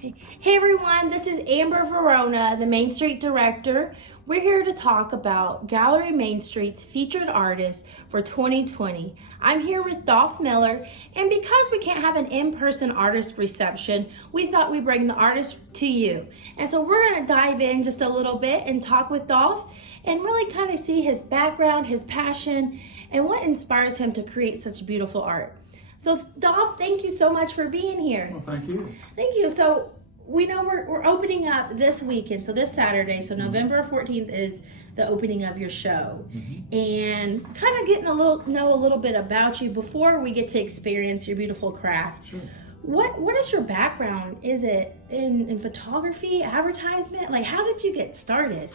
Okay. Hey everyone, this is Amber Varona, the Main Street Director. We're here to talk about Gallery Main Street's featured artist for 2020. I'm here with Dolph Miller, and because we can't have an in-person artist reception, we thought we'd bring the artist to you. And so we're going to dive in just a little bit and talk with Dolph and really kind of see his background, his passion, and what inspires him to create such beautiful art. So Dolph, thank you so much for being here. Well, thank you. Thank you. So we know we're opening up this weekend, so this Saturday, so November 14th is the opening of your show. And kind of getting know a little bit about you before we get to experience your beautiful craft. Sure. What is your background? Is it in photography, advertisement? Like, how did you get started?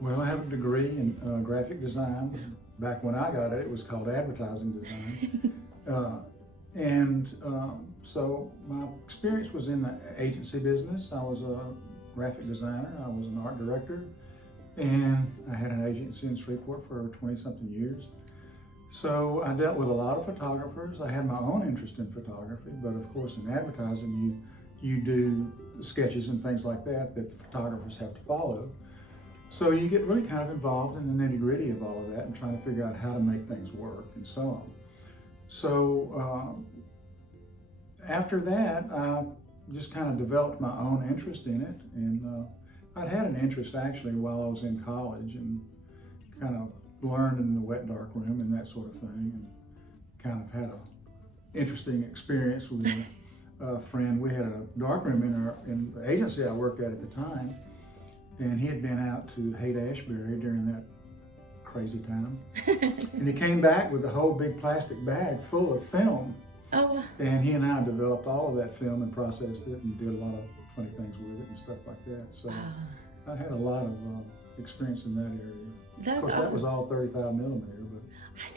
Well, I have a degree in graphic design. Back when I got it, it was called advertising design. So my experience was in the agency business. I was a graphic designer, I was an art director, and I had an agency in Shreveport for 20-something years. So I dealt with a lot of photographers. I had my own interest in photography, but of course in advertising you do sketches and things like that the photographers have to follow. So you get really kind of involved in the nitty-gritty of all of that and trying to figure out how to make things work and so on. So after that, I just kind of developed my own interest in it, and I'd had an interest actually while I was in college and kind of learned in the wet dark room and that sort of thing, and kind of had an interesting experience with a friend. We had a dark room in the agency I worked at the time, and he had been out to Haight-Ashbury during that crazy time. And he came back with a whole big plastic bag full of film. Oh. And he and I developed all of that film and processed it and did a lot of funny things with it and stuff like that. So I had a lot of experience in that area. Of course, that was all 35 millimeter. But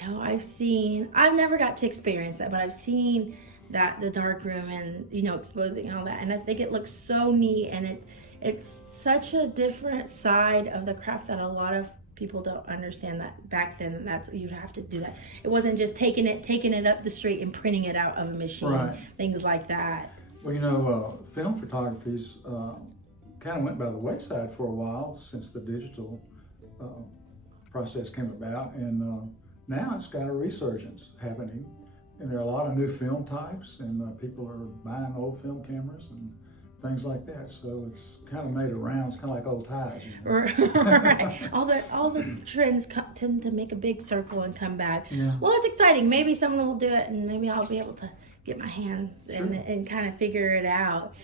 I know, I've never got to experience that, but I've seen the dark room and, exposing all that. And I think it looks so neat, and it's such a different side of the craft that a lot of people don't understand that back then you'd have to do that. It wasn't just taking it up the street and printing it out of a machine, right. Things like that. Well, film photography's kind of went by the wayside for a while since the digital process came about, and now it's got a resurgence happening, and there are a lot of new film types, and people are buying old film cameras and things like that. So it's kind of made a round. It's kind of like old ties. Right. All the trends tend to make a big circle and come back. Yeah. Well, it's exciting. Maybe someone will do it, and maybe I'll be able to get my hands and kind of figure it out.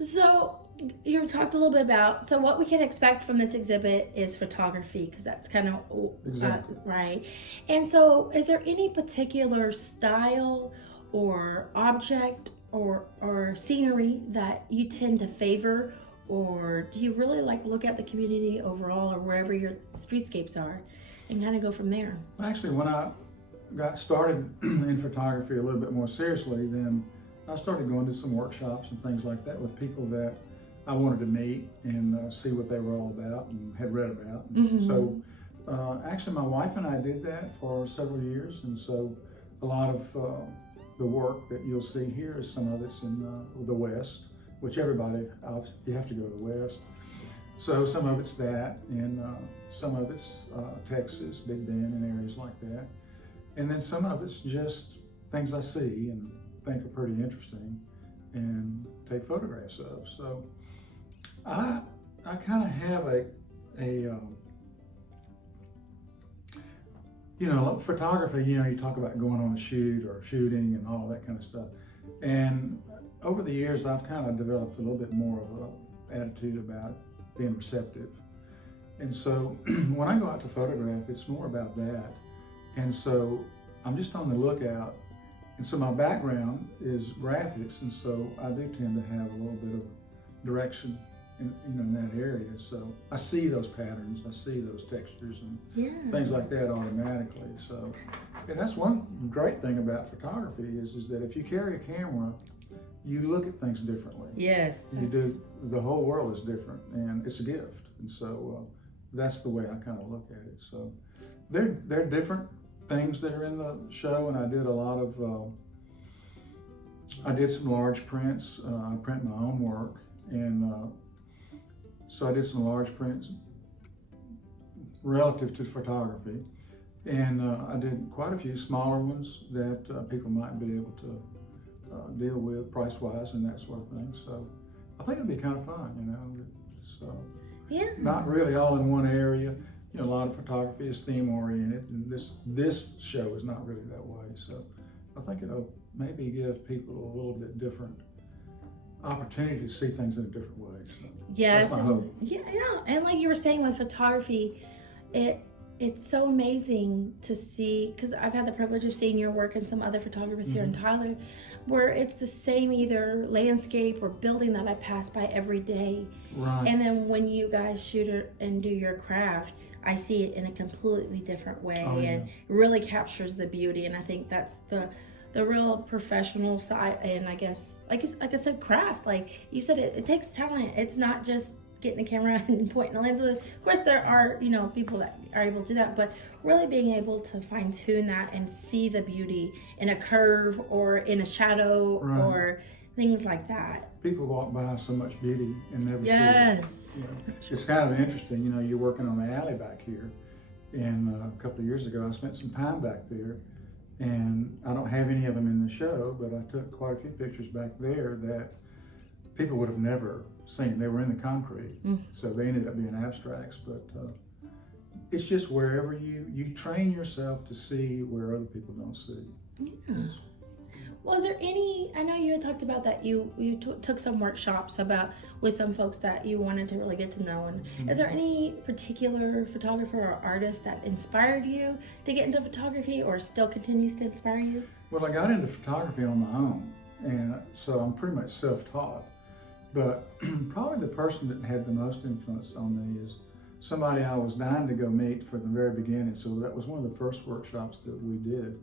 So you talked a little bit about, so what we can expect from this exhibit is photography, because that's kind of exactly. Right. And so is there any particular style or object or scenery that you tend to favor, or do you really look at the community overall or wherever your streetscapes are and kind of go from there? Actually, when I got started in photography a little bit more seriously, then I started going to some workshops and things like that with people that I wanted to meet and see what they were all about and had read about. So actually my wife and I did that for several years, and so a lot of the work that you'll see here is some of it's in the West, which everybody, you have to go to the West. So some of it's that, and some of it's Texas, Big Bend, and areas like that. And then some of it's just things I see and think are pretty interesting and take photographs of. So I kind of have photography, you talk about going on a shoot or shooting and all that kind of stuff. And over the years, I've kind of developed a little bit more of an attitude about being receptive. And so when I go out to photograph, it's more about that. And so I'm just on the lookout. And so my background is graphics, and so I do tend to have a little bit of direction in that area. So I see those patterns, I see those textures and things like that automatically. So, and that's one great thing about photography is that if you carry a camera, you look at things differently. Yes. You do. The whole world is different, and it's a gift. And so that's the way I kind of look at it. So there are different things that are in the show, and I did a lot of, I did some large prints. I print my own work, And so I did some large prints relative to photography. And I did quite a few smaller ones that people might be able to deal with price-wise and that sort of thing. So I think it'd be kind of fun, you know. It's not really all in one area. You know, a lot of photography is theme-oriented, and this show is not really that way. So I think it'll maybe give people a little bit different opportunity to see things in a different way. So yes, that's my hope. Yeah, and like you were saying with photography, it's so amazing to see, because I've had the privilege of seeing your work and some other photographers here in Tyler, where it's the same either landscape or building that I pass by every day. Right. And then when you guys shoot it and do your craft, I see it in a completely different way, and it really captures the beauty. And I think that's the real professional side. And I guess, like I said, craft. Like you said, it takes talent. It's not just getting a camera and pointing the lens. Of course, there are, you know, people that are able to do that, but really being able to fine tune that and see the beauty in a curve or in a shadow or things like that. People walk by so much beauty and never see it. Yes. You know, it's kind of interesting, you know, you're working on the alley back here, and a couple of years ago I spent some time back there, and I don't have any of them in the show, but I took quite a few pictures back there that people would have never seen. They were in the concrete, so they ended up being abstracts, but it's just wherever you train yourself to see where other people don't see. Yeah. Was there any, I know you had talked about that you took some workshops with some folks that you wanted to really get to know, and is there any particular photographer or artist that inspired you to get into photography or still continues to inspire you? Well, I got into photography on my own, and so I'm pretty much self-taught, but probably the person that had the most influence on me is somebody I was dying to go meet from the very beginning. So that was one of the first workshops that we did.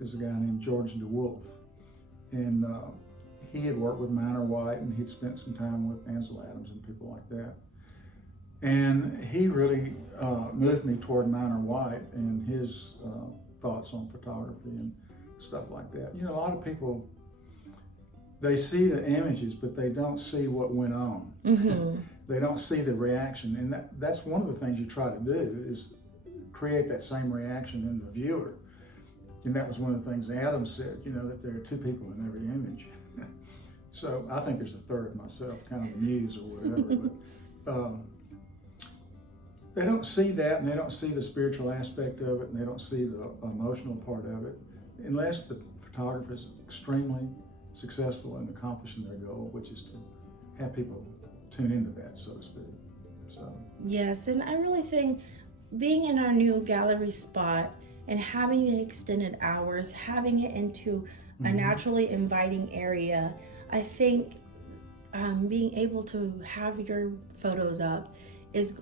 There's a guy named George DeWolf. And he had worked with Minor White, and he'd spent some time with Ansel Adams and people like that. And he really moved me toward Minor White and his thoughts on photography and stuff like that. You know, a lot of people, they see the images, but they don't see what went on. They don't see the reaction. And that's one of the things you try to do, is create that same reaction in the viewer. And that was one of the things Adam said, you know, that there are two people in every image. So I think there's a third myself, kind of a muse or whatever. But they don't see that, and they don't see the spiritual aspect of it, and they don't see the emotional part of it, unless the photographer is extremely successful in accomplishing their goal, which is to have people tune into that, so to speak. So yes, and I really think being in our new gallery spot and having the extended hours, having it into a naturally inviting area, I think being able to have your photos up is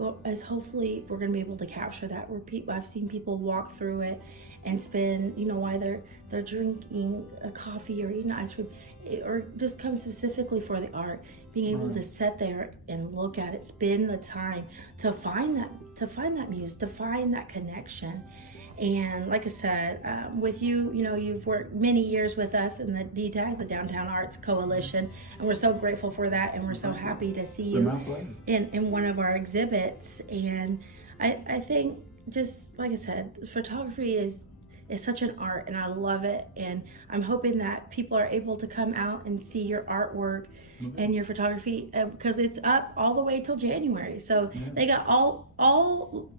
hopefully we're going to be able to capture that. Where I've seen people walk through it and spend, you know, while they're drinking a coffee or eating ice cream, or just come specifically for the art, being able to sit there and look at it, spend the time to find that muse, to find that connection. And like I said, with you, you know, you've worked many years with us in the DTAC, the Downtown Arts Coalition, and we're so grateful for that, and we're so happy to see you in one of our exhibits. And I think, just like I said, photography is such an art, and I love it, and I'm hoping that people are able to come out and see your artwork and your photography, because it's up all the way till January, so they got all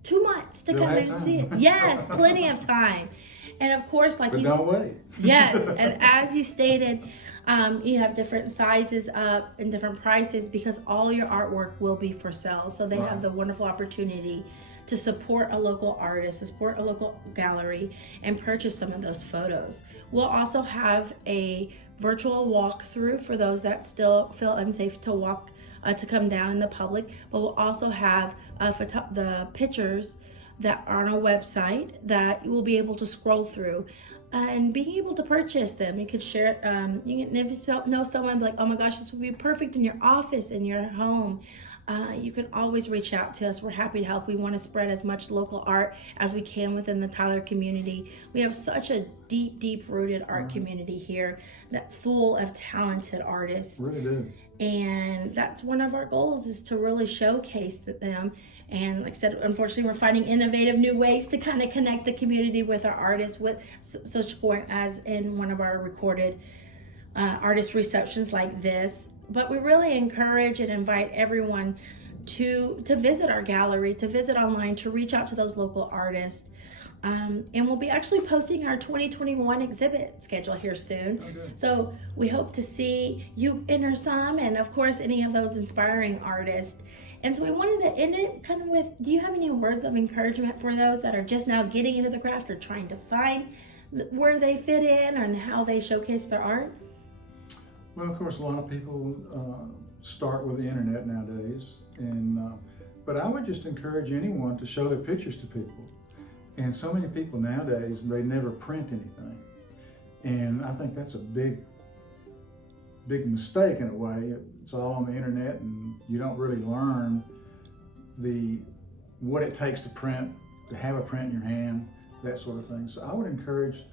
2 months to come in and see it. Yes, plenty of time. And of course, like don't wait. Yes, and as you stated, you have different sizes up and different prices, because all your artwork will be for sale, so they have the wonderful opportunity to support a local artist, to support a local gallery, and purchase some of those photos. We'll also have a virtual walkthrough for those that still feel unsafe to walk, to come down in the public, but we'll also have the pictures that are on a website that you will be able to scroll through and being able to purchase them. You could share it, you can, if you know someone like, oh my gosh, this would be perfect in your office, in your home. you can always reach out to us. We're happy to help. We want to spread as much local art as we can within the Tyler community. We have such a deep rooted art community here that full of talented artists. Really do. And that's one of our goals, is to really showcase them. And like I said, unfortunately, we're finding innovative new ways to kind of connect the community with our artists, with such point as in one of our recorded artist receptions like this. But we really encourage and invite everyone to visit our gallery, to visit online, to reach out to those local artists. And we'll be actually posting our 2021 exhibit schedule here soon. Okay. So we hope to see you enter some, and of course any of those inspiring artists. And so we wanted to end it kind of with, do you have any words of encouragement for those that are just now getting into the craft or trying to find where they fit in and how they showcase their art? Well, of course, a lot of people start with the internet nowadays, but I would just encourage anyone to show their pictures to people. And so many people nowadays, they never print anything. And I think that's a big mistake in a way. It's all on the internet, and you don't really learn what it takes to print, to have a print in your hand, that sort of thing. So I would encourage,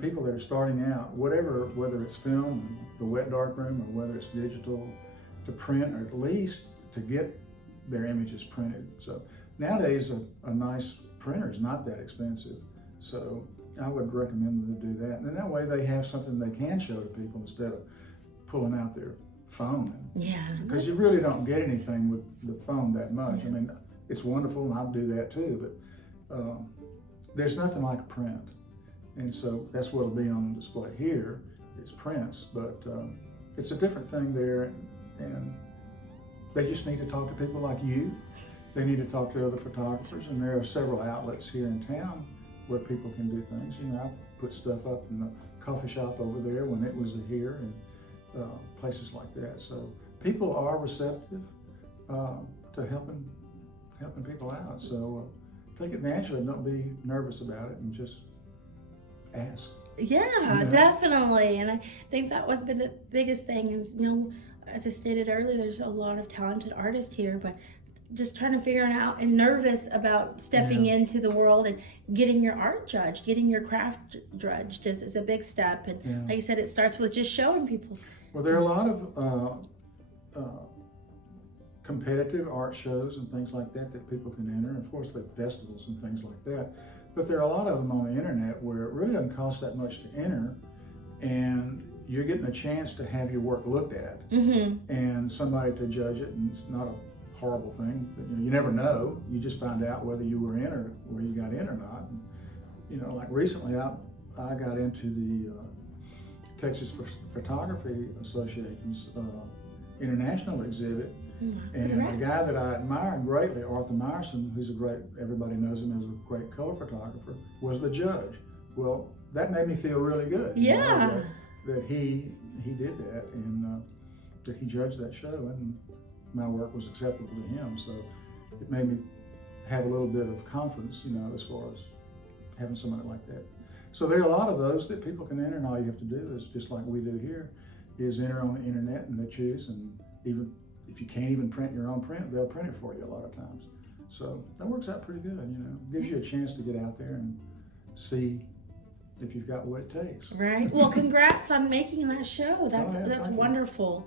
people that are starting out, whether it's film, the wet darkroom, or whether it's digital, to print, or at least to get their images printed. So nowadays, a nice printer is not that expensive. So I would recommend them to do that. And that way they have something they can show to people instead of pulling out their phone. Yeah. Because you really don't get anything with the phone that much. Yeah. I mean, it's wonderful, and I'll do that too, but there's nothing like a print. And so that's what will be on display here, is prints, but it's a different thing there, and they just need to talk to people like you. They need to talk to other photographers, and there are several outlets here in town where people can do things. I've put stuff up in the coffee shop over there when it was here, and places like that. So people are receptive to helping people out. So take it naturally, don't be nervous about it, and just ask. Yeah, definitely. And I think that was been the biggest thing is, as I stated earlier, there's a lot of talented artists here, but just trying to figure it out and nervous about stepping into the world and getting your art judged, getting your craft judged is a big step. And like I said, it starts with just showing people. Well, there are a lot of competitive art shows and things like that people can enter. Of course, there are festivals and things like that. But there are a lot of them on the internet where it really doesn't cost that much to enter, and you're getting a chance to have your work looked at and somebody to judge it, and it's not a horrible thing. But, you never know. You just find out whether you were in or where you got in or not. And, like recently, I got into the Texas Photography Association's international exhibit. And the guy that I admire greatly, Arthur Meyerson, everybody knows him as a great color photographer, was the judge. Well, that made me feel really good. Yeah. That he did that, and that he judged that show, and my work was acceptable to him. So it made me have a little bit of confidence, as far as having somebody like that. So there are a lot of those that people can enter, and all you have to do is, just like we do here, is enter on the internet, and they choose, and even if you can't even print your own print, they'll print it for you a lot of times. So that works out pretty good, Gives you a chance to get out there and see if you've got what it takes. Right. Well, congrats on making that show. That's Thank you. wonderful.